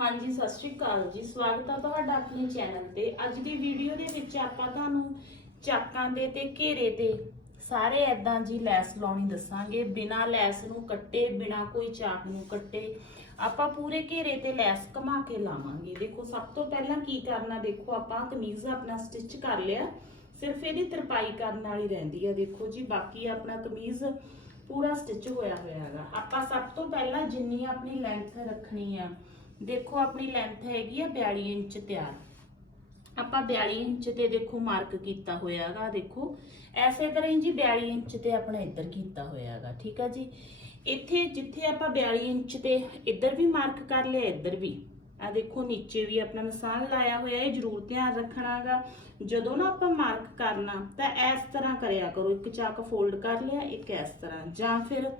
ਹਾਂਜੀ, ਸਤਿ ਸ਼੍ਰੀ ਅਕਾਲ ਜੀ। ਸਵਾਗਤ ਹੈ ਤੁਹਾਡਾ ਆਪਣੇ ਚੈਨਲ ਤੇ। ਅੱਜ ਦੀ ਵੀਡੀਓ ਦੇ ਵਿੱਚ ਆਪਾਂ ਤੁਹਾਨੂੰ ਚਾਕਾਂ ਦੇ ਤੇ ਘੇਰੇ ਤੇ ਸਾਰੇ ਐਦਾਂ ਜੀ ਲੈਸ ਲਾਉਣੀ ਦੱਸਾਂਗੇ। ਬਿਨਾ ਲੈਸ ਨੂੰ ਕੱਟੇ, ਬਿਨਾ ਕੋਈ ਚਾਕ ਨੂੰ ਕੱਟੇ, ਆਪਾਂ ਪੂਰੇ ਘੇਰੇ ਤੇ ਲੈਸ ਘੁਮਾ ਕੇ ਲਾਵਾਂਗੇ। ਦੇਖੋ, ਸਭ ਤੋਂ ਪਹਿਲਾਂ ਕੀ ਕਰਨਾ, ਦੇਖੋ, ਆਪਾਂ ਕਮੀਜ਼ ਆਪਣਾ ਸਟਿਚ ਕਰ ਲਿਆ। ਸਿਰਫ ਇਹਦੀ ਤਰਪਾਈ ਕਰਨ ਵਾਲੀ ਰਹਿੰਦੀ ਆ, ਦੇਖੋ ਜੀ। ਬਾਕੀ ਆਪਣਾ ਕਮੀਜ਼ ਪੂਰਾ ਸਟਿਚ ਹੋਇਆ ਹੋਇਆ ਹੈਗਾ। ਆਪਾਂ ਸਭ ਤੋਂ ਪਹਿਲਾਂ ਜਿੰਨੀ ਆਪਣੀ ਲੈਂਥ ਰੱਖਣੀ ਆ ਦੇਖੋ ਆਪਣੀ ਲੈਂਥ ਹੈਗੀ ਆ 42 ਇੰਚ ਤਿਆਰ ਆਪਾਂ 42 ਇੰਚ ਤੇ ਦੇਖੋ ਮਾਰਕ ਕੀਤਾ ਹੋਇਆ ਹੈਗਾ, ਦੇਖੋ। ਐਸੇ ਤਰ੍ਹਾਂ ਹੀ ਜੀ 42 ਇੰਚ ਤੇ ਆਪਣਾ ਇੱਧਰ ਕੀਤਾ ਹੋਇਆ ਹੈਗਾ, ਠੀਕ ਆ ਜੀ? ਇੱਥੇ ਜਿੱਥੇ ਆਪਾਂ 42 ਇੰਚ ਤੇ ਇੱਧਰ ਵੀ ਮਾਰਕ ਕਰ ਲਿਆ, ਇੱਧਰ ਵੀ। ਆ ਦੇਖੋ ਨੀਚੇ ਵੀ ਆਪਣਾ ਨਿਸ਼ਾਨ ਲਾਇਆ ਹੋਇਆ, ਇਹ ਜ਼ਰੂਰ ਧਿਆਨ ਰੱਖਣਾਗਾ ਜਦੋਂ ਨਾ ਆਪਾਂ ਮਾਰਕ ਕਰਨਾ, ਤਾਂ ਇਸ ਤਰ੍ਹਾਂ ਕਰਿਆ ਕਰੋ, ਇੱਕ ਚੱਕ ਫੋਲਡ ਕਰ ਲਿਆ, ਇੱਕ ਇਸ ਤਰ੍ਹਾਂ। ਜਾਂ ਫਿਰ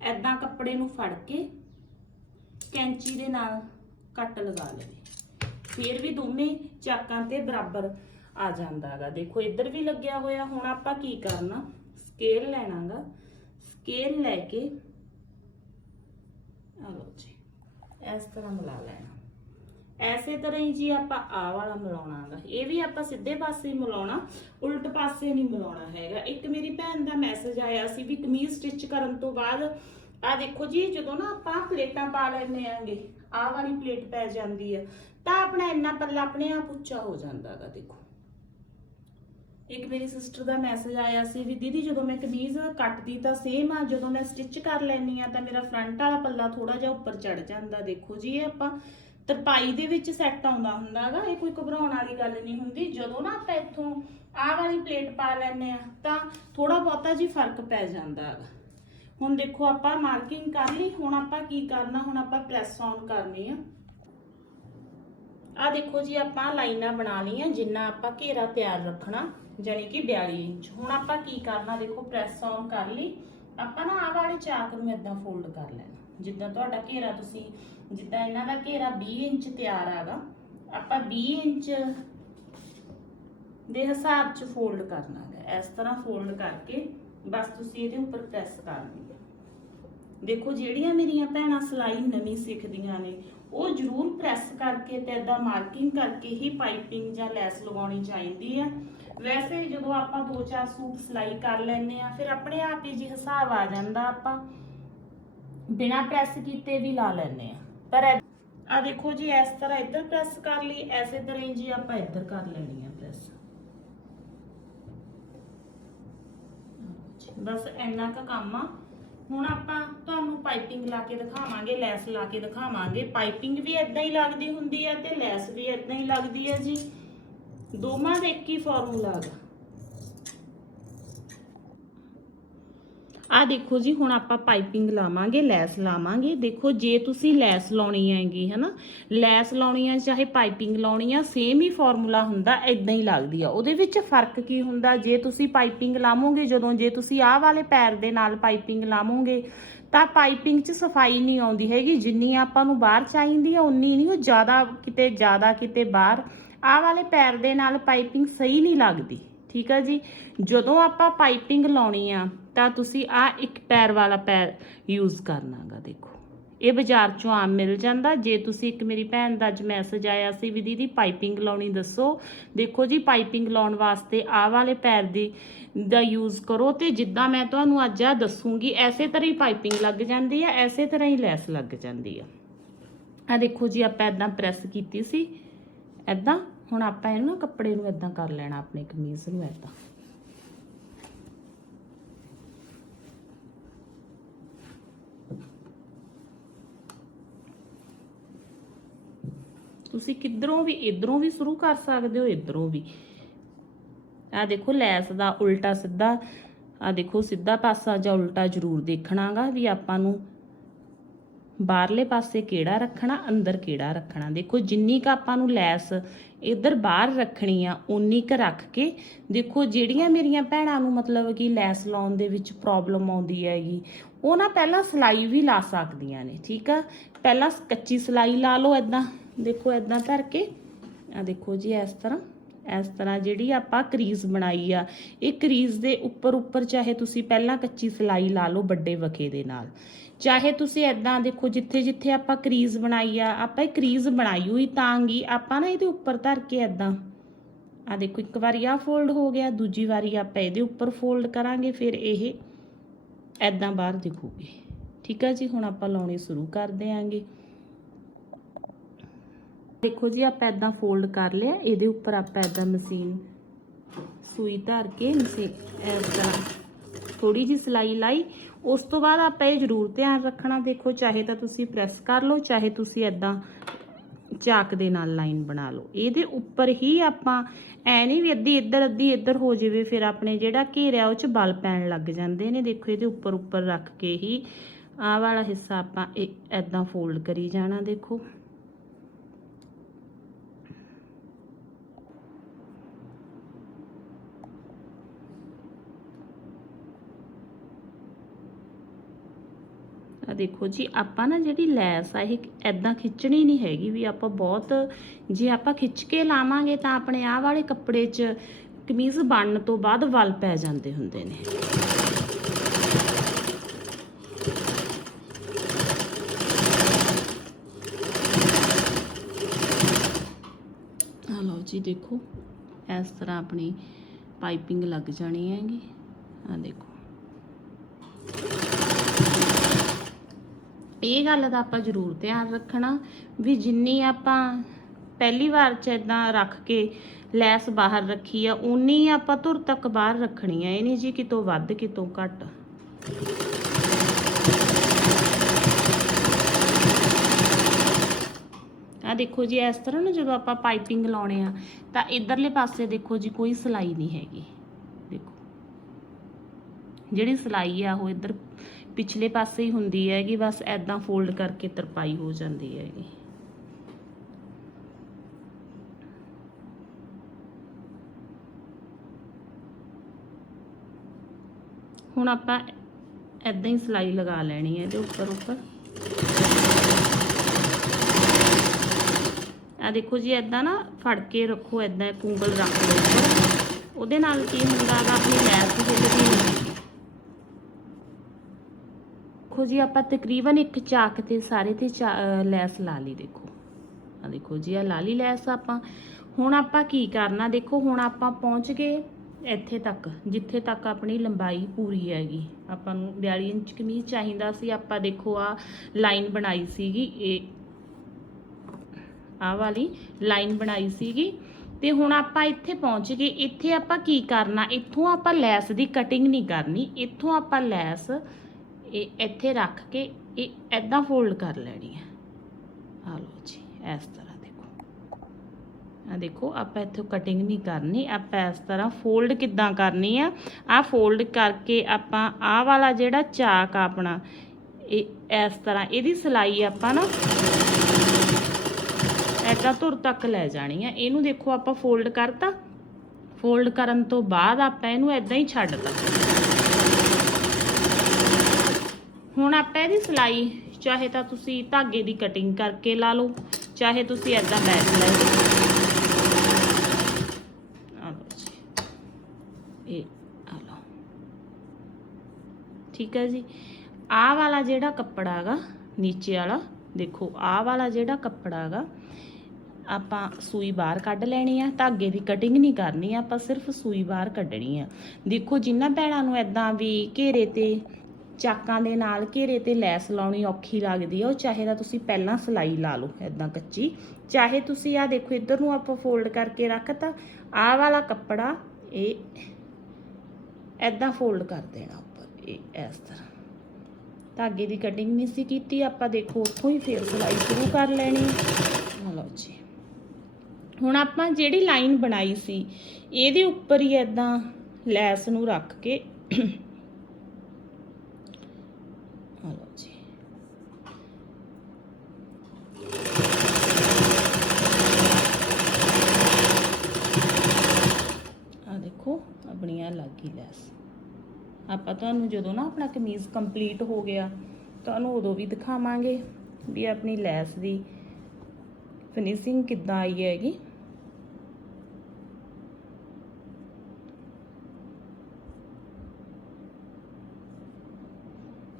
ਐਦਾਂ ਕੱਪੜੇ ਨੂੰ ਫੜ ਕੇ ਕੈਂਚੀ ਦੇ ਨਾਲ ਕੱਟ ਲਗਾ ਲਵੇ ਫਿਰ ਵੀ ਦੋਵੇਂ ਚਾਕਾਂ ਤੇ ਬਰਾਬਰ ਆ ਜਾਂਦਾ ਹੈਗਾ। ਦੇਖੋ, ਇੱਧਰ ਵੀ ਲੱਗਿਆ ਹੋਇਆ, ਹੁਣ ਆਪਾਂ ਕੀ ਕਰਨਾ? ਸਕੇਲ ਲੈਣਾਗਾ। ਸਕੇਲ ਲੈ ਕੇ ਆ ਲਓ ਜੀ, ਇਸ ਤਰ੍ਹਾਂ ਮਿਲਾ ਲੈਣਾ। ਐਸੇ ਤਰ੍ਹਾਂ ਹੀ ਜੀ ਆਪਾਂ ਆ ਵਾਲਾ ਮਿਲਾਉਣਾਗਾ। ਇਹ ਵੀ ਆਪਾਂ ਸਿੱਧੇ ਪਾਸੇ ਮਿਲਾਉਣਾ, ਉਲਟ ਪਾਸੇ ਨਹੀਂ ਮਿਲਾਉਣਾ ਹੈਗਾ। ਇੱਕ ਮੇਰੀ ਭੈਣ ਦਾ ਮੈਸੇਜ ਆਇਆ ਸੀ ਵੀ ਕਮੀਜ਼ ਸਟਿਚ ਕਰਨ ਤੋਂ ਬਾਅਦ ਆ ਦੇਖੋ ਜੀ, ਜਦੋਂ ਨਾ ਆਪਾਂ ਪਲੇਟਾਂ ਪਾ ਲੈਨੇ ਆਂਗੇ, ਆਹ ਵਾਲੀ ਪਲੇਟ ਪੈ ਜਾਂਦੀ ਆ, ਤਾਂ ਆਪਣਾ ਇੰਨਾ ਪੱਲਾ ਆਪਣੇ ਆਪ ਉੱਚਾ ਹੋ ਜਾਂਦਾ ਜਾਂਦਾਗਾ, ਦੇਖੋ। ਇੱਕ ਮੇਰੀ ਸਿਸਟਰ ਦਾ ਮੈਸੇਜ ਆਇਆ ਸੀ ਵੀ ਦੀਦੀ, ਜਦੋਂ ਮੈਂ ਕਮੀਜ਼ ਕੱਟਦੀ ਤਾਂ ਸੇਮ ਆ, ਜਦੋਂ ਮੈਂ ਸਟਿਚ ਕਰ ਲੈਣੀ ਆ ਤਾਂ ਮੇਰਾ ਫਰੰਟ ਵਾਲਾ ਪੱਲਾ ਥੋੜਾ ਜਿਹਾ ਉੱਪਰ ਚੜ ਜਾਂਦਾ, ਦੇਖੋ ਜੀ, ਇਹ ਆਪਾਂ ਤਰਪਾਈ ਦੇ ਵਿੱਚ ਸੈੱਟ ਆਉਂਦਾ ਹੁੰਦਾਗਾ, ਇਹ ਕੋਈ ਘਬਰਾਉਣ ਵਾਲੀ ਗੱਲ ਨਹੀਂ ਹੁੰਦੀ। ਜਦੋਂ ਨਾ ਆਪਾਂ ਇੱਥੋਂ ਆਹ ਵਾਲੀ ਪਲੇਟ ਪਾ ਲੈਨੇ ਆ, ਤਾਂ ਥੋੜਾ ਬਹੁਤਾ ਜੀ ਫ਼ਰਕ ਪੈ ਜਾਂਦਾ ਹੈਗਾ ਹੁਣ ਦੇਖੋ ਆਪਾਂ ਮਾਰਕਿੰਗ ਕਰ ਲਈ ਹੁਣ ਆਪਾਂ ਕੀ ਕਰਨਾ, ਹੁਣ ਆਪਾਂ ਪ੍ਰੈਸ ਔਨ ਕਰਨੀ ਆ। ਆ ਦੇਖੋ ਜੀ, ਆਪਾਂ ਲਾਈਨਾਂ ਬਣਾ ਲਈਆਂ, ਜਿੰਨਾ ਆਪਾਂ ਘੇਰਾ ਤਿਆਰ ਰੱਖਣਾ ਜਾਨੀ ਕਿ 42 ਇੰਚ। ਹੁਣ ਆਪਾਂ ਕੀ ਕਰਨਾ, ਦੇਖੋ ਪ੍ਰੈਸ ਔਨ ਕਰ ਲਈ, ਆਪਾਂ ਨਾ ਆਹ ਵਾਲੇ ਚਾਕ ਨੂੰ ਇਦਾਂ ਫੋਲਡ ਕਰ ਲੈਣਾ। ਜਿੱਦਾਂ ਤੁਹਾਡਾ ਘੇਰਾ ਤੁਸੀਂ, ਜਿੱਦਾਂ ਇਹਨਾਂ ਦਾ ਘੇਰਾ 20 ਇੰਚ ਤਿਆਰ ਆਗਾ, ਆਪਾਂ 20 ਇੰਚ ਦੇ ਹਿਸਾਬ ਚ ਫੋਲਡ ਕਰਨਾ ਹੈ ਇਸ ਤਰ੍ਹਾਂ ਫੋਲਡ ਕਰਕੇ ਬਸ ਤੁਸੀਂ ਇਹਦੇ ਉੱਪਰ ਪ੍ਰੈਸ ਕਰਨੀ ਹੈ ਦੇਖੋ ਜਿਹੜੀਆਂ ਮੇਰੀਆਂ ਭੈਣਾਂ ਸਿਲਾਈ ਨਵੀਂ ਸਿੱਖਦੀਆਂ ਨੇ, ਉਹ ਜ਼ਰੂਰ ਪ੍ਰੈਸ ਕਰਕੇ ਤੇ ਇਦਾਂ ਮਾਰਕਿੰਗ ਕਰਕੇ ਹੀ ਪਾਈਪਿੰਗ ਜਾਂ ਲੈਸ ਲਗਾਉਣੀ ਚਾਹੀਦੀ ਆ। ਵੈਸੇ ਜਦੋਂ ਆਪਾਂ ਦੋ ਚਾਰ ਸੂਟ ਸਿਲਾਈ ਕਰ ਲੈਨੇ ਆ, ਫਿਰ ਆਪਣੇ ਆਪ ਹੀ ਜੀ ਹਿਸਾਬ ਆ ਜਾਂਦਾ ਆਪਾਂ, ਬਿਨਾ ਪ੍ਰੈਸ ਕੀਤੇ ਵੀ ਲਾ ਲੈਨੇ ਆ। ਪਰ ਆ ਦੇਖੋ ਜੀ, ਇਸ ਤਰ੍ਹਾਂ ਇੱਧਰ ਪ੍ਰੈਸ ਕਰ ਲਈ ਐਸੇ ਤਰ੍ਹਾਂ ਹੀ ਜੀ ਆਪਾਂ ਇੱਧਰ ਕਰ ਲੈਣੀ ਆ ਪ੍ਰੈਸ ਬਸ ਇੰਨਾ ਕੁ ਕੰਮ ਆ। ਹੁਣ ਆਪਾਂ ਤੁਹਾਨੂੰ ਪਾਈਪਿੰਗ ਲਾ ਕੇ ਦਿਖਾਵਾਂਗੇ, ਲੈਸ ਲਾ ਕੇ ਦਿਖਾਵਾਂਗੇ। ਪਾਈਪਿੰਗ ਵੀ ਇਦਾਂ ਹੀ ਲੱਗਦੀ ਹੁੰਦੀ ਹੈ ਤੇ ਲੈਸ ਵੀ ਇਦਾਂ ਹੀ ਲੱਗਦੀ ਹੈ ਜੀ। ਦੋਵਾਂ ਦਾ ਇੱਕ ਹੀ ਫਾਰਮੂਲਾ ਹੈ ਆ ਦੇਖੋ ਜੀ, ਹੁਣ ਆਪਾਂ ਪਾਈਪਿੰਗ ਲਾਵਾਂਗੇ, ਲੈਸ ਲਾਵਾਂਗੇ। ਦੇਖੋ, ਜੇ ਤੁਸੀਂ ਲੈਸ ਲਾਉਣੀ ਹੈਗੀ, ਹਨਾ? ਲੈਸ ਲਾਉਣੀ ਆ ਚਾਹੇ ਪਾਈਪਿੰਗ ਲਾਉਣੀ ਆ ਸੇਮ ਹੀ ਫਾਰਮੂਲਾ ਹੁੰਦਾ ਇਦਾਂ ਹੀ ਲੱਗਦੀ ਆ। ਉਹਦੇ ਵਿੱਚ ਫ਼ਰਕ ਕੀ ਹੁੰਦਾ? ਜੇ ਤੁਸੀਂ ਪਾਈਪਿੰਗ ਲਾਵੋਗੇ, ਜਦੋਂ ਜੇ ਤੁਸੀਂ ਆਹ ਵਾਲੇ ਪੈਰ ਦੇ ਨਾਲ ਪਾਈਪਿੰਗ ਲਾਵੋਗੇ, ਤਾਂ ਪਾਈਪਿੰਗ 'ਚ ਸਫ਼ਾਈ ਨਹੀਂ ਆਉਂਦੀ ਹੈਗੀ। ਜਿੰਨੀ ਆਪਾਂ ਨੂੰ ਬਾਹਰ ਚਾਹੀਦੀ ਆ ਉਨੀ ਨਹੀਂ, ਉਹ ਜ਼ਿਆਦਾ ਕਿਤੇ ਜ਼ਿਆਦਾ ਕਿਤੇ ਬਾਹਰ। ਆਹ ਵਾਲੇ ਪੈਰ ਦੇ ਨਾਲ ਪਾਈਪਿੰਗ ਸਹੀ ਨਹੀਂ ਲੱਗਦੀ। ਠੀਕ ਆ ਜੀ? ਜਦੋਂ ਆਪਾਂ ਪਾਈਪਿੰਗ ਲਾਉਣੀ ਆ, ਤਾਂ ਤੁਸੀਂ ਆ ਇੱਕ ਪੈਰ ਵਾਲਾ ਪੈਰ ਯੂਜ਼ ਕਰਨਾਗਾ, ਦੇਖੋ। ਇਹ ਬਾਜ਼ਾਰ ਚੋਂ ਆਮ ਮਿਲ ਜਾਂਦਾ। ਜੇ ਤੁਸੀਂ ਇੱਕ ਮੇਰੀ ਭੈਣ ਦਾ ਅੱਜ ਮੈਸੇਜ ਆਇਆ ਸੀ ਵੀ ਦੀਦੀ ਪਾਈਪਿੰਗ ਲਾਉਣੀ, ਦੱਸੋ। ਦੇਖੋ ਜੀ, ਪਾਈਪਿੰਗ ਲਾਉਣ ਵਾਸਤੇ ਆਹ ਵਾਲੇ ਪੈਰ ਦੀ, ਦਾ ਯੂਜ਼ ਕਰੋ ਤੇ ਜਿੱਦਾਂ ਮੈਂ ਤੁਹਾਨੂੰ ਅੱਜ ਆ ਦੱਸੂਗੀ, ਐਸੇ ਤਰ੍ਹਾਂ ਹੀ ਪਾਈਪਿੰਗ ਲੱਗ ਜਾਂਦੀ ਆ, ਐਸੇ ਤਰ੍ਹਾਂ ਹੀ ਲੈਸ ਲੱਗ ਜਾਂਦੀ ਆ। ਆ ਦੇਖੋ ਜੀ, ਆਪਾਂ ਇਦਾਂ ਪ੍ਰੈਸ ਕੀਤੀ ਸੀ। ਇਦਾਂ ਹੁਣ ਆਪਾਂ ਇਹਨੂੰ ਕੱਪੜੇ ਨੂੰ ਇਦਾਂ ਕਰ ਲੈਣਾ, ਆਪਣੇ ਕਮੀਜ਼ ਨੂੰ ਇਦਾਂ ਤੁਸੀਂ ਕਿੱਧਰੋਂ ਵੀ, ਇਧਰੋਂ ਵੀ ਸ਼ੁਰੂ ਕਰ ਸਕਦੇ ਹੋ, ਇਧਰੋਂ ਵੀ। ਆ ਦੇਖੋ, ਲੈਸ ਦਾ ਉਲਟਾ ਸਿੱਧਾ ਆ ਦੇਖੋ, ਸਿੱਧਾ ਪਾਸਾ ਜਾਂ ਉਲਟਾ ਜ਼ਰੂਰ ਦੇਖਣਾਗਾ ਵੀ ਆਪਾਂ ਨੂੰ ਬਾਹਰਲੇ ਪਾਸੇ ਕਿਹੜਾ ਰੱਖਣਾ, ਅੰਦਰ ਕਿਹੜਾ ਰੱਖਣਾ। ਦੇਖੋ, ਜਿੰਨੀ ਕ ਆਪਾਂ ਨੂੰ ਲੈਸ ਇੱਧਰ ਬਾਹਰ ਰੱਖਣੀ ਆ ਉਨੀ ਕ ਰੱਖ ਕੇ, ਦੇਖੋ, ਜਿਹੜੀਆਂ ਮੇਰੀਆਂ ਭੈਣਾਂ ਨੂੰ ਮਤਲਬ ਕਿ ਲੈਸ ਲਾਉਣ ਦੇ ਵਿੱਚ ਪ੍ਰੋਬਲਮ ਆਉਂਦੀ ਹੈਗੀ, ਉਹ ਨਾ ਪਹਿਲਾਂ ਸਲਾਈ ਵੀ ਲਾ ਸਕਦੀਆਂ ਨੇ, ਠੀਕ ਆ? ਪਹਿਲਾਂ ਕੱਚੀ ਸਲਾਈ ਲਾ ਲਓ ਇਦਾਂ ਦੇਖੋ ਇਦਾਂ ਧਰ ਕੇ। ਆ ਦੇਖੋ ਜੀ, ਇਸ ਤਰ੍ਹਾਂ। ਇਸ ਤਰ੍ਹਾਂ ਜਿਹੜੀ ਆਪਾਂ ਕਰੀਜ਼ ਬਣਾਈ ਆ, ਇਹ ਕਰੀਜ਼ ਦੇ ਉੱਪਰ ਉੱਪਰ ਚਾਹੇ ਤੁਸੀਂ ਪਹਿਲਾਂ ਕੱਚੀ ਸਲਾਈ ਲਾ ਲਓ ਵੱਡੇ ਵਕੇ ਦੇ ਨਾਲ। ਚਾਹੇ ਤੁਸੀਂ ਐਦਾਂ ਦੇਖੋ ਜਿੱਥੇ ਜਿੱਥੇ ਆਪਾਂ ਕਰੀਜ਼ ਬਣਾਈ ਆ, ਆਪਾਂ ਇਹ ਕਰੀਜ਼ ਬਣਾਈ ਹੋਈ ਤਾਂਗੀ ਆਪਾਂ ਨਾ ਇਹਦੇ ਉੱਪਰ ਧਰ ਕੇ ਐਦਾਂ ਆ ਦੇਖੋ ਇੱਕ ਵਾਰੀ ਆ ਫੋਲਡ ਹੋ ਗਿਆ, ਦੂਜੀ ਵਾਰੀ ਆਪਾਂ ਇਹਦੇ ਉੱਪਰ ਫੋਲਡ ਕਰਾਂਗੇ, ਫਿਰ ਇਹ ਐਦਾਂ ਬਾਹਰ ਦਿਖੂਗੀ। ਠੀਕ ਆ ਜੀ, ਹੁਣ ਆਪਾਂ ਲਾਉਣੇ ਸ਼ੁਰੂ ਕਰ ਦਿਆਂਗੇ। ਦੇਖੋ ਜੀ, ਆਪਾਂ ਐਦਾਂ ਫੋਲਡ ਕਰ ਲਿਆ। ਇਹਦੇ ਉੱਪਰ ਆਪਾਂ ਐਦਾਂ ਮਸ਼ੀਨ ਸੂਈ ਧਰ ਕੇ ਮਸ਼ੀਨ ਇਸ ਤਰ੍ਹਾਂ ਥੋੜੀ ਜੀ ਸਲਾਈ ਲਾਈ। ਉਸ ਤੋਂ ਬਾਅਦ ਆਪਾਂ ਇਹ ਜ਼ਰੂਰ ਧਿਆਨ ਰੱਖਣਾ। ਦੇਖੋ, ਚਾਹੇ ਤਾਂ ਤੁਸੀਂ ਪ੍ਰੈਸ ਕਰ ਲਓ, ਚਾਹੇ ਤੁਸੀਂ ਐਦਾਂ ਚਾਕ ਦੇ ਨਾਲ ਲਾਈਨ ਬਣਾ ਲਓ। ਇਹਦੇ ਉੱਪਰ ਹੀ ਆਪਾਂ ਐ ਨਹੀਂ ਵੀ ਅੱਧੀ ਇੱਧਰ ਅੱਧੀ ਇੱਧਰ ਹੋ ਜਾਵੇ, ਫਿਰ ਆਪਣੇ ਜਿਹੜਾ ਘੇਰਿਆ ਉਹ ਚ ਬਲ ਪੈਣ ਲੱਗ ਜਾਂਦੇ ਨੇ। ਦੇਖੋ, ਇਹਦੇ ਉੱਪਰ ਉੱਪਰ ਰੱਖ ਕੇ ਹੀ ਆਹ ਵਾਲਾ ਹਿੱਸਾ ਆਪਾਂ ਇਹ ਐਦਾਂ ਫੋਲਡ ਕਰੀ ਜਾਣਾ, ਦੇਖੋ ਆ ਦੇਖੋ ਜੀ, ਆਪਾਂ ਨਾ ਜਿਹੜੀ ਲੈਸ ਆ, ਇਹ ਐਦਾਂ ਖਿੱਚਣੀ ਨਹੀਂ ਹੈਗੀ ਵੀ ਆਪਾਂ ਬਹੁਤ, ਜੇ ਆਪਾਂ ਖਿੱਚ ਕੇ ਲਾਵਾਂਗੇ ਤਾਂ ਆਪਣੇ ਆਹ ਵਾਲੇ ਕੱਪੜੇ 'ਚ ਕਮੀਜ਼ ਬਣਨ ਤੋਂ ਬਾਅਦ ਵਲ ਪੈ ਜਾਂਦੇ ਹੁੰਦੇ ਨੇ। ਆ ਲਓ ਜੀ ਦੇਖੋ, ਇਸ ਤਰ੍ਹਾਂ ਆਪਣੀ ਪਾਈਪਿੰਗ ਲੱਗ ਜਾਣੀ ਹੈਗੀ। ਆ ਦੇਖੋ। ਇਹ ਗੱਲ ਦਾ ਆਪਾਂ ਜ਼ਰੂਰ ਧਿਆਨ ਰੱਖਣਾ ਵੀ ਜਿੰਨੀ ਆਪਾਂ ਪਹਿਲੀ ਵਾਰ ਚ ਇਦਾਂ ਰੱਖ ਕੇ ਲੈਸ ਬਾਹਰ ਰੱਖੀ ਆ ਉਨੀ ਆਪਾਂ ਧੁਰ ਤੱਕ ਬਾਹਰ ਰੱਖਣੀ ਆ। ਇਹ ਨਹੀਂ ਜੀ ਕਿਤੋਂ ਵੱਧ, ਕਿਤੋਂ ਘੱਟ। ਆ ਦੇਖੋ ਜੀ, ਇਸ ਤਰ੍ਹਾਂ ਨਾ ਜਦੋਂ ਆਪਾਂ ਪਾਈਪਿੰਗ ਲਾਉਣੇ ਆ, ਤਾਂ ਇਧਰਲੇ ਪਾਸੇ ਦੇਖੋ ਜੀ, ਕੋਈ ਸਲਾਈ ਨਹੀਂ ਹੈਗੀ। ਦੇਖੋ। ਜਿਹੜੀ ਸਲਾਈ ਆ, ਉਹ ਇੱਧਰ ਪਿਛਲੇ ਪਾਸੇ ਹੀ ਹੁੰਦੀ ਹੈਗੀ, ਬਸ ਐਦਾਂ ਫੋਲਡ ਕਰਕੇ ਤਰਪਾਈ ਹੋ ਜਾਂਦੀ ਹੈਗੀ। ਹੁਣ ਆਪਾਂ ਐਦਾਂ ਹੀ ਸਲਾਈ ਲਗਾ ਲੈਣੀ ਹੈ ਇਹਦੇ ਉੱਪਰ ਉੱਪਰ। ਆ ਦੇਖੋ ਜੀ ਐਦਾਂ ਨਾ ਫੜ ਕੇ ਰੱਖੋ ਐਦਾਂ ਕੁੰਗਲ ਰੱਖ ਲਓ। ਉਹਦੇ ਨਾਲ ਕੀ ਹੁੰਦਾ ਹੈਗਾ ਆਪਣੀ ਲੈਸ ਹਿੱਲਦੀ ਨਹੀਂ ਦੇਖੋ ਜੀ, ਆਪਾਂ ਤਕਰੀਬਨ ਇੱਕ ਚਾਕ ਤੇ ਸਾਰੇ ਤੇ ਚਾ- ਲੈਸ ਲਾ ਲਈ ਦੇਖੋ। ਆ ਦੇਖੋ ਜੀ ਆ ਲਾ ਲਈ ਲੈਸ ਆਪਾਂ। ਹੁਣ ਆਪਾਂ ਕੀ ਕਰਨਾ ਦੇਖੋ, ਹੁਣ ਆਪਾਂ ਪਹੁੰਚ ਗਏ ਇੱਥੇ ਤੱਕ, ਜਿੱਥੇ ਤੱਕ ਆਪਣੀ ਲੰਬਾਈ ਪੂਰੀ ਹੈਗੀ। ਆਪਾਂ ਨੂੰ 42 ਇੰਚ ਕਮੀਜ਼ ਚਾਹੀਦਾ ਸੀ। ਆਪਾਂ ਦੇਖੋ ਆ ਲਾਈਨ ਬਣਾਈ ਸੀਗੀ, ਇਹ ਆਹ ਵਾਲੀ ਲਾਈਨ ਬਣਾਈ ਸੀਗੀ। ਤੇ ਹੁਣ ਆਪਾਂ ਇੱਥੇ ਪਹੁੰਚ ਗਏ। ਇੱਥੇ ਆਪਾਂ ਕੀ ਕਰਨਾ? ਇੱਥੋਂ ਆਪਾਂ ਲੈਸ ਦੀ ਕਟਿੰਗ ਨਹੀਂ ਕਰਨੀ। ਇੱਥੋਂ ਆਪਾਂ ਲੈਸ ਇਹ ਇੱਥੇ ਰੱਖ ਕੇ ਇਹ ਐਦਾਂ ਫੋਲਡ ਕਰ ਲੈਣੀ ਹੈ। ਆ ਲਓ ਜੀ, ਇਸ ਤਰ੍ਹਾਂ ਦੇਖੋ। ਆ ਦੇਖੋ, ਆਪਾਂ ਇੱਥੋਂ ਕਟਿੰਗ ਨਹੀਂ ਕਰਨੀ, ਆਪਾਂ ਇਸ ਤਰ੍ਹਾਂ ਫੋਲਡ ਕਿੱਦਾਂ ਕਰਨੀ ਆ? ਆ ਫੋਲਡ ਕਰਕੇ ਆਪਾਂ ਆਹ ਵਾਲਾ ਜਿਹੜਾ ਚਾਕ ਆਪਣਾ, ਇਹ ਇਸ ਤਰ੍ਹਾਂ ਇਹਦੀ ਸਲਾਈ ਆਪਾਂ ਨਾ ਐਦਾਂ ਧੁਰ ਤੱਕ ਲੈ ਜਾਣੀ ਆ। ਇਹਨੂੰ ਦੇਖੋ ਆਪਾਂ ਫੋਲਡ ਕਰਤਾ। ਫੋਲਡ ਕਰਨ ਤੋਂ ਬਾਅਦ ਆਪਾਂ ਇਹਨੂੰ ਐਦਾਂ ਹੀ ਛੱਡ ਦਿੱਤਾ। ਹੁਣ ਆਪਾਂ ਇਹਦੀ ਸਲਾਈ, ਚਾਹੇ ਤਾਂ ਤੁਸੀਂ ਧਾਗੇ ਦੀ ਕਟਿੰਗ ਕਰਕੇ ਲਾ ਲਓ, ਚਾਹੇ ਤੁਸੀਂ ਐਦਾਂ ਬੈਕ ਲੈ ਲਓ। ਇਹ ਆ ਲਓ। ਠੀਕ ਹੈ ਜੀ। ਆਹ ਵਾਲਾ ਜਿਹੜਾ ਕੱਪੜਾ ਹੈਗਾ, ਨੀਚੇ ਵਾਲਾ, ਦੇਖੋ, ਆਹ ਵਾਲਾ ਜਿਹੜਾ ਕੱਪੜਾ ਹੈਗਾ, ਆਪਾਂ ਸੂਈ ਬਾਹਰ ਕੱਢ ਲੈਣੀ ਆ, ਧਾਗੇ ਦੀ ਕਟਿੰਗ ਨਹੀਂ ਕਰਨੀ, ਆਪਾਂ ਸਿਰਫ ਸੂਈ ਬਾਹਰ ਕੱਢਣੀ ਆ। ਦੇਖੋ, ਜਿਨ੍ਹਾਂ ਭੈਣਾਂ ਨੂੰ ਐਦਾਂ ਵੀ ਘੇਰੇ ਤੇ ਚਾਕਾਂ ਦੇ ਨਾਲ ਘੇਰੇ ਤੇ ਲੈਸ ਲਾਉਣੀ ਔਖੀ ਲੱਗਦੀ ਆ, ਉਹ ਚਾਹੇ ਤਾਂ ਤੁਸੀਂ ਪਹਿਲਾਂ ਸਲਾਈ ਲਾ ਲਓ ਐਦਾਂ ਕੱਚੀ। ਚਾਹੇ ਤੁਸੀਂ ਆ ਦੇਖੋ, ਇੱਧਰ ਨੂੰ ਆਪਾਂ ਫੋਲਡ ਕਰਕੇ ਰੱਖਤਾ, ਆਹ ਵਾਲਾ ਕੱਪੜਾ, ਇਹ ਐਦਾਂ ਫੋਲਡ ਕਰ ਦੇਣਾ ਉੱਪਰ, ਇਹ ਇਸ ਤਰ੍ਹਾਂ। ਧਾਗੇ ਦੀ ਕਟਿੰਗ ਨਹੀਂ ਸੀ ਕੀਤੀ, ਆਪਾਂ ਦੇਖੋ ਉੱਥੋਂ ਹੀ ਫੇਰ ਸਲਾਈ ਸ਼ੁਰੂ ਕਰ ਲੈਣੀ। ਲਓ ਜੀ। ਹੁਣ ਆਪਾਂ ਜਿਹੜੀ ਲਾਈਨ ਬਣਾਈ ਸੀ, ਇਹਦੇ ਉੱਪਰ ਹੀ ਐਦਾਂ ਲੈਸ ਨੂੰ ਰੱਖ ਕੇ ਲੱਗ ਲੈਸ ਆਪਾਂ ਤੁਹਾਨੂੰ ਜਦੋਂ ਨਾ ਆਪਣਾ ਕਮੀਜ਼ ਕੰਪਲੀਟ ਹੋ ਗਿਆ, ਤੁਹਾਨੂੰ ਉਦੋਂ ਵੀ ਦਿਖਾਵਾਂਗੇ ਵੀ ਆਪਣੀ ਲੈਸ ਦੀ ਫਿਨਿਸ਼ਿੰਗ ਕਿੱਦਾਂ ਆਈ ਹੈਗੀ।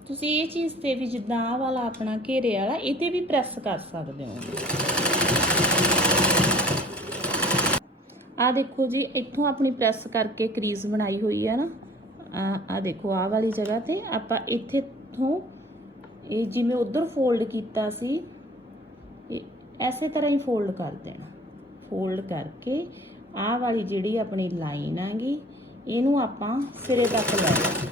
ਤੁਸੀਂ ਇਹ ਚੀਜ਼ ਤੇ ਵੀ ਜਿੱਦਾਂ ਆ ਵਾਲਾ ਆਪਣਾ ਘੇਰੇ ਵਾਲਾ ਇਹ ਤੇ ਵੀ ਪ੍ਰੈਸ ਕਰ ਸਕਦੇ ਹੋ। ਆ ਦੇਖੋ ਜੀ, ਇੱਥੋਂ ਆਪਣੀ ਪ੍ਰੈਸ ਕਰਕੇ ਕਰੀਜ਼ ਬਣਾਈ ਹੋਈ ਹੈ ਨਾ। ਆ ਆ ਦੇਖੋ ਆਹ ਵਾਲੀ ਜਗ੍ਹਾ ਤੇ ਆਪਾਂ ਇੱਥੇ ਤੋਂ ਇਹ ਜਿਵੇਂ ਉਧਰ ਫੋਲਡ ਕੀਤਾ ਸੀ, ਇਹ ਐਸੇ ਤਰ੍ਹਾਂ ਹੀ ਫੋਲਡ ਕਰ ਦੇਣਾ। ਫੋਲਡ ਕਰਕੇ ਆਹ ਵਾਲੀ ਜਿਹੜੀ ਆਪਣੀ ਲਾਈਨ ਆਗੀ ਇਹਨੂੰ ਆਪਾਂ ਸਿਰੇ ਤੱਕ ਲੈ ਜਾਣਾ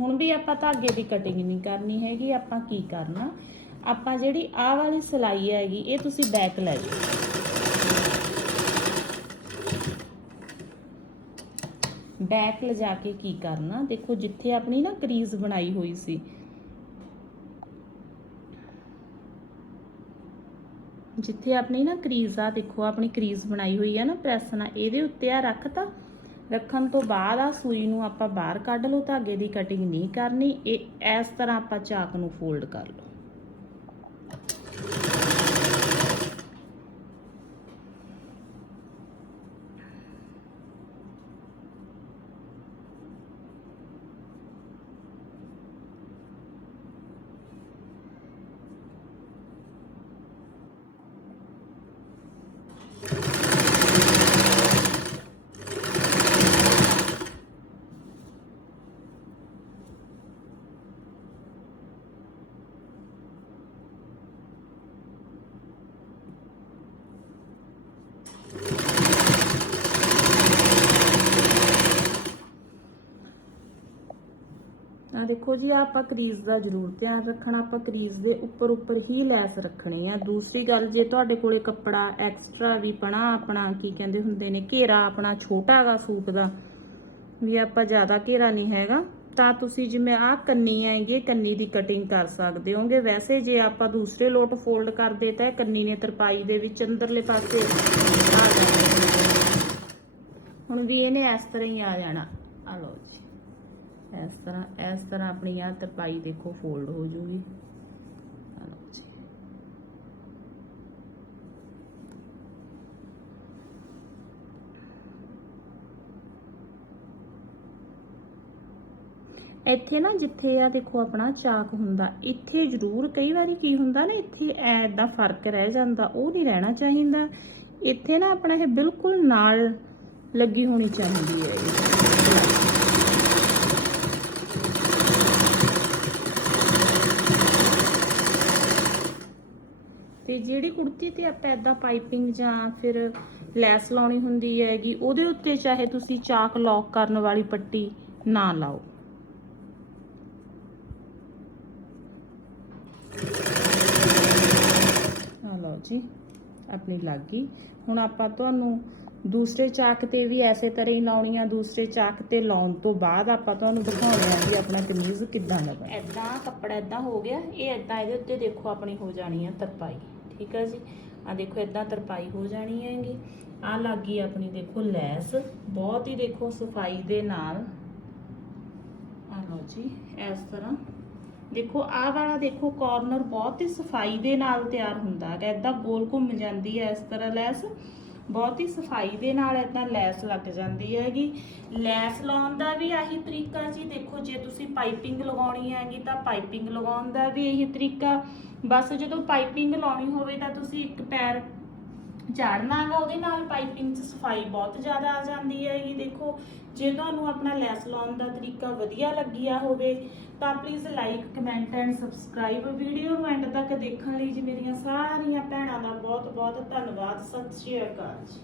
ਹੁਣ ਵੀ ਆਪਾਂ ਧਾਗੇ ਦੀ ਕਟਿੰਗ ਨਹੀਂ ਕਰਨੀ ਹੈਗੀ, ਆਪਾਂ ਕੀ ਕਰਨਾ? ਆਪਾਂ ਜਿਹੜੀ ਆਹ ਵਾਲੀ ਸਲਾਈ ਹੈਗੀ, ਇਹ ਤੁਸੀਂ ਬੈਕ ਲੈ ਜਾਓ ਬੈਕ ਲਿਜਾ ਕੇ ਕੀ ਕਰਨਾ? ਦੇਖੋ, ਜਿੱਥੇ ਆਪਣੀ ਨਾ ਕਰੀਜ਼ ਬਣਾਈ ਹੋਈ ਸੀ। ਜਿੱਥੇ ਆਪਣੀ ਨਾ ਕਰੀਜ਼ ਆ, ਦੇਖੋ, ਆਪਣੀ ਕਰੀਜ਼ ਬਣਾਈ ਹੋਈ ਆ ਨਾ ਪ੍ਰੈਸ ਨਾਲ, ਇਹਦੇ ਉੱਤੇ ਆ ਰੱਖਤਾ ਰੱਖਣ ਤੋਂ ਬਾਅਦ ਆ ਸੂਈ ਨੂੰ ਆਪਾਂ ਬਾਹਰ ਕੱਢ ਲਓ, ਧਾਗੇ ਦੀ ਕਟਿੰਗ ਨਹੀਂ ਕਰਨੀ, ਇਹ ਇਸ ਤਰ੍ਹਾਂ ਆਪਾਂ ਚਾਕ ਨੂੰ ਫੋਲਡ ਕਰ ਲਓ ਆ ਦੇਖੋ ਜੀ, ਆਪਾਂ ਕਰੀਜ਼ ਦਾ ਜ਼ਰੂਰ ਧਿਆਨ ਰੱਖਣਾ, ਆਪਾਂ ਕਰੀਜ਼ ਦੇ ਉੱਪਰ ਉੱਪਰ ਹੀ ਲੈਸ ਰੱਖਣੀ ਆ। ਦੂਸਰੀ ਗੱਲ, ਜੇ ਤੁਹਾਡੇ ਕੋਲੇ ਕੱਪੜਾ ਐਕਸਟਰਾ ਵੀ ਪਣਾ, ਆਪਣਾ ਕੀ ਕਹਿੰਦੇ ਹੁੰਦੇ ਨੇ, ਘੇਰਾ ਆਪਣਾ ਛੋਟਾ ਸੂਟ ਦਾ, ਵੀ ਆਪਾਂ ਜ਼ਿਆਦਾ ਘੇਰਾ ਨਹੀਂ ਹੈਗਾ, ਤਾਂ ਤੁਸੀਂ ਜਿਵੇਂ ਆਹ ਕੰਨੀ ਆਏਗੀ, ਕੰਨੀ ਦੀ ਕਟਿੰਗ ਕਰ ਸਕਦੇ ਹੋਗੇ। ਵੈਸੇ ਜੇ ਆਪਾਂ ਦੂਸਰੇ ਲੋਟ ਫੋਲਡ ਕਰਦੇ, ਤਾਂ ਕੰਨੀ ਨੇ ਤਰਪਾਈ ਦੇ ਵਿੱਚ ਅੰਦਰਲੇ ਪਾਸੇ ਆ ਜਾਣਾ। ਹੁਣ ਵੀ ਇਹਨੇ ਇਸ ਤਰ੍ਹਾਂ ਹੀ ਆ ਜਾਣਾ। ਆ ਲਓ ਜੀ। ਇਸ ਤਰ੍ਹਾਂ ਇਸ ਤਰ੍ਹਾਂ ਆਪਣੀ ਆ ਤਰਪਾਈ ਦੇਖੋ ਫੋਲਡ ਹੋ ਜੂਗੀ। ਇੱਥੇ ਨਾ ਜਿੱਥੇ ਆ ਦੇਖੋ ਆਪਣਾ ਚਾਕ ਹੁੰਦਾ, ਇੱਥੇ ਜ਼ਰੂਰ ਕਈ ਵਾਰੀ ਕੀ ਹੁੰਦਾ ਨਾ, ਇੱਥੇ ਐਦਾਂ ਫ਼ਰਕ ਰਹਿ ਜਾਂਦਾ, ਉਹ ਨਹੀਂ ਰਹਿਣਾ ਚਾਹੀਦਾ। ਇੱਥੇ ਨਾ ਆਪਣਾ ਇਹ ਬਿਲਕੁਲ ਨਾਲ ਲੱਗੀ ਹੋਣੀ ਚਾਹੀਦੀ ਹੈ ਇਹ ਤੇ ਜਿਹੜੀ ਕੁੜਤੀ ਤੇ ਆਪਾਂ ਐਦਾਂ ਪਾਈਪਿੰਗ ਜਾਂ ਫਿਰ ਲੈਸ ਲਾਉਣੀ ਹੁੰਦੀ ਹੈਗੀ, ਉਹਦੇ ਉੱਤੇ ਚਾਹੇ ਤੁਸੀਂ ਚਾਕ ਲੌਕ ਕਰਨ ਵਾਲੀ ਪੱਟੀ ਨਾ ਲਾਓ। ਆ ਲਓ ਜੀ, ਆਪਣੀ ਲੱਗ। ਗਈ ਹੁਣ ਆਪਾਂ ਤੁਹਾਨੂੰ ਦੂਸਰੇ ਚਾਕ ਤੇ ਵੀ ਐਸੇ ਤਰ੍ਹਾਂ ਹੀ ਲਾਉਣੀ ਆ, ਦੂਸਰੇ ਚਾਕ ਤੇ ਲਾਉਣ ਤੋਂ ਬਾਅਦ ਆਪਾਂ ਤੁਹਾਨੂੰ ਦਿਖਾਉਣੇ ਆ ਵੀ ਆਪਣਾ ਕਮੀਜ਼ ਕਿੱਦਾਂ ਲੱਗਾ ਐਦਾਂ ਕੱਪੜਾ ਐਦਾਂ ਹੋ ਗਿਆ, ਇਹ ਐਦਾਂ ਇਹਦੇ ਉੱਤੇ ਦੇਖੋ ਆਪਣੀ ਹੋ ਜਾਣੀ ਆ ਤਰਪਾਈ। ਠੀਕ ਹੈ ਜੀ? ਆ ਦੇਖੋ ਐਦਾਂ ਤਰਪਾਈ ਹੋ ਜਾਣੀ ਹੈਗੀ। ਆ ਲੱਗੀ ਆਪਣੀ, ਦੇਖੋ, ਲੈਸ। ਬਹੁਤ ਹੀ ਦੇਖੋ, ਸਫ਼ਾਈ ਦੇ ਨਾਲ। ਆ ਲਓ ਜੀ, ਇਸ ਤਰ੍ਹਾਂ। ਦੇਖੋ, ਆਹ ਵਾਲਾ ਦੇਖੋ ਕਾਰਨਰ ਬਹੁਤ ਹੀ ਸਫ਼ਾਈ ਦੇ ਨਾਲ ਤਿਆਰ ਹੁੰਦਾ ਹੈਗਾ। ਐਦਾਂ ਗੋਲ ਘੁੰਮ ਜਾਂਦੀ ਹੈ ਇਸ ਤਰ੍ਹਾਂ ਲੈਸ। ਬਹੁਤ ਹੀ ਸਫ਼ਾਈ ਦੇ ਨਾਲ ਇਦਾਂ ਲੈਸ ਲੱਗ ਜਾਂਦੀ ਹੈਗੀ। ਲੈਸ ਲਾਉਣ ਦਾ ਵੀ ਆਹੀ ਤਰੀਕਾ ਜੀ, ਦੇਖੋ ਜੇ ਤੁਸੀਂ ਪਾਈਪਿੰਗ ਲਗਾਉਣੀ ਹੈਗੀ ਤਾਂ ਪਾਈਪਿੰਗ ਲਗਾਉਣ ਦਾ ਵੀ ਇਹੀ ਤਰੀਕਾ। ਬਸ ਜਦੋਂ ਪਾਈਪਿੰਗ ਲਾਉਣੀ ਹੋਵੇ ਤਾਂ ਤੁਸੀਂ ਇੱਕ ਪੈਰ ਝਾੜਨਾਗਾ ਉਹਦੇ ਨਾਲ ਪਾਈਪਿੰਗ 'ਚ ਸਫ਼ਾਈ ਬਹੁਤ ਜ਼ਿਆਦਾ ਆ ਜਾਂਦੀ ਹੈ ਹੈਗੀ ਦੇਖੋ, ਜੇ ਤੁਹਾਨੂੰ ਆਪਣਾ ਲੈਸ ਲਾਉਣ ਦਾ ਤਰੀਕਾ ਵਧੀਆ ਲੱਗਿਆ ਹੋਵੇ, ਤਾਂ please like comment and subscribe video ਨੂੰ ਐਂਡ ਤੱਕ ਦੇਖਣ ਲਈ ਜੀ ਮੇਰੀਆਂ ਸਾਰੀਆਂ ਭੈਣਾਂ ਦਾ ਬਹੁਤ ਬਹੁਤ ਧੰਨਵਾਦ। ਸਤਿ ਸ਼੍ਰੀ ਅਕਾਲ ਜੀ।